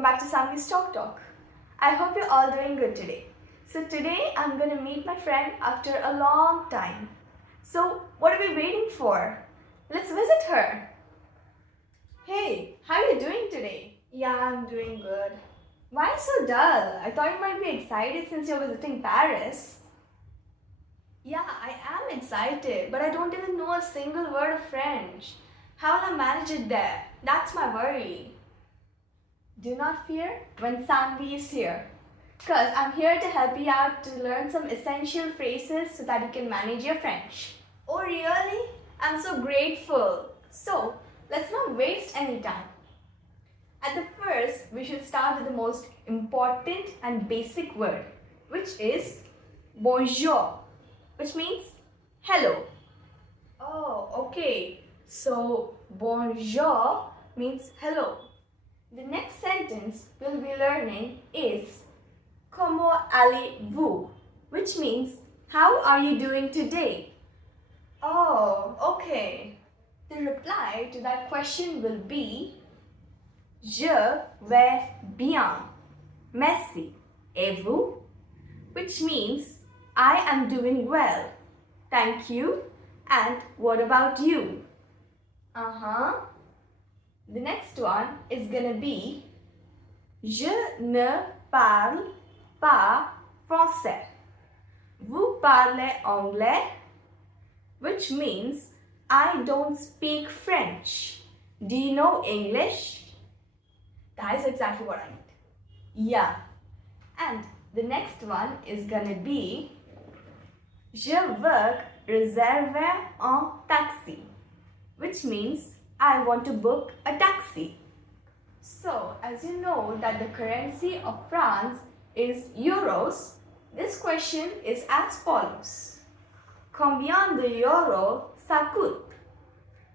welcome back to Saanvi's Talk. I hope you're all doing good today. So today I'm going to meet my friend after a long time. So what are we waiting for? Let's visit her. Hey, how are you doing today? Yeah, I'm doing good. Why so dull? I thought you might be excited since you're visiting Paris. Yeah, I am excited, but I don't even know a single word of French. How will I manage it there? That's my worry. Do not fear when Saanvi is here. Cause I'm here to help you out to learn some essential phrases so that you can manage your French. Oh really? I'm so grateful. So, let's not waste any time. At the first, we should start with the most important and basic word, which is bonjour, which means hello. Oh, okay. So, bonjour means hello. The next sentence we'll be learning is comment allez-vous, which means how are you doing today? Oh, okay. The reply to that question will be je vais bien, merci, et vous? Which means I am doing well, thank you, and what about you? The next one is gonna be je ne parle pas français. Vous parlez anglais? Which means I don't speak French. Do you know English? That is exactly what I meant. Yeah. And the next one is gonna be je veux réserver un taxi, which means I want to book a taxi. So, as you know that the currency of France is euros, this question is as follows. Combien de euros ça coûte?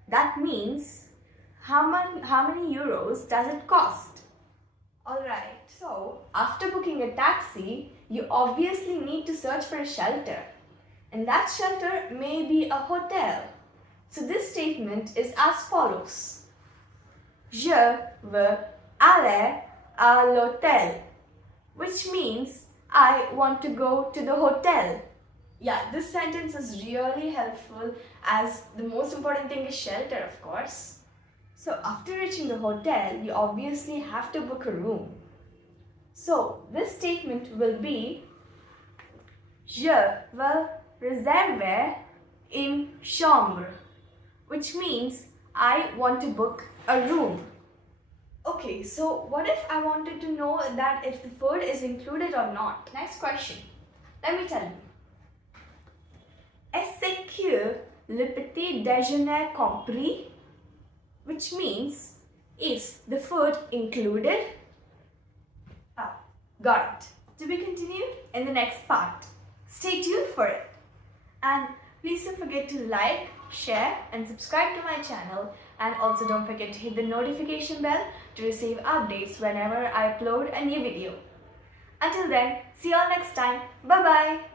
That means how many euros does it cost? Alright, so after booking a taxi, you obviously need to search for a shelter. And that shelter may be a hotel. So this statement is as follows. Je veux aller à l'hôtel, which means I want to go to the hotel. Yeah, this sentence is really helpful as the most important thing is shelter, of course. So after reaching the hotel, you obviously have to book a room. So this statement will be je veux réserver une chambre, which means I want to book a room. Okay, so what if I wanted to know that if the food is included or not? Next question. Let me tell you. Est-ce que le petit déjeuner compris? Which means, is the food included? Got it. To be continued in the next part. Stay tuned for it. And please don't forget to like, share and subscribe to my channel, and also don't forget to hit the notification bell to receive updates whenever I upload a new video. Until then, see you all next time. Bye bye.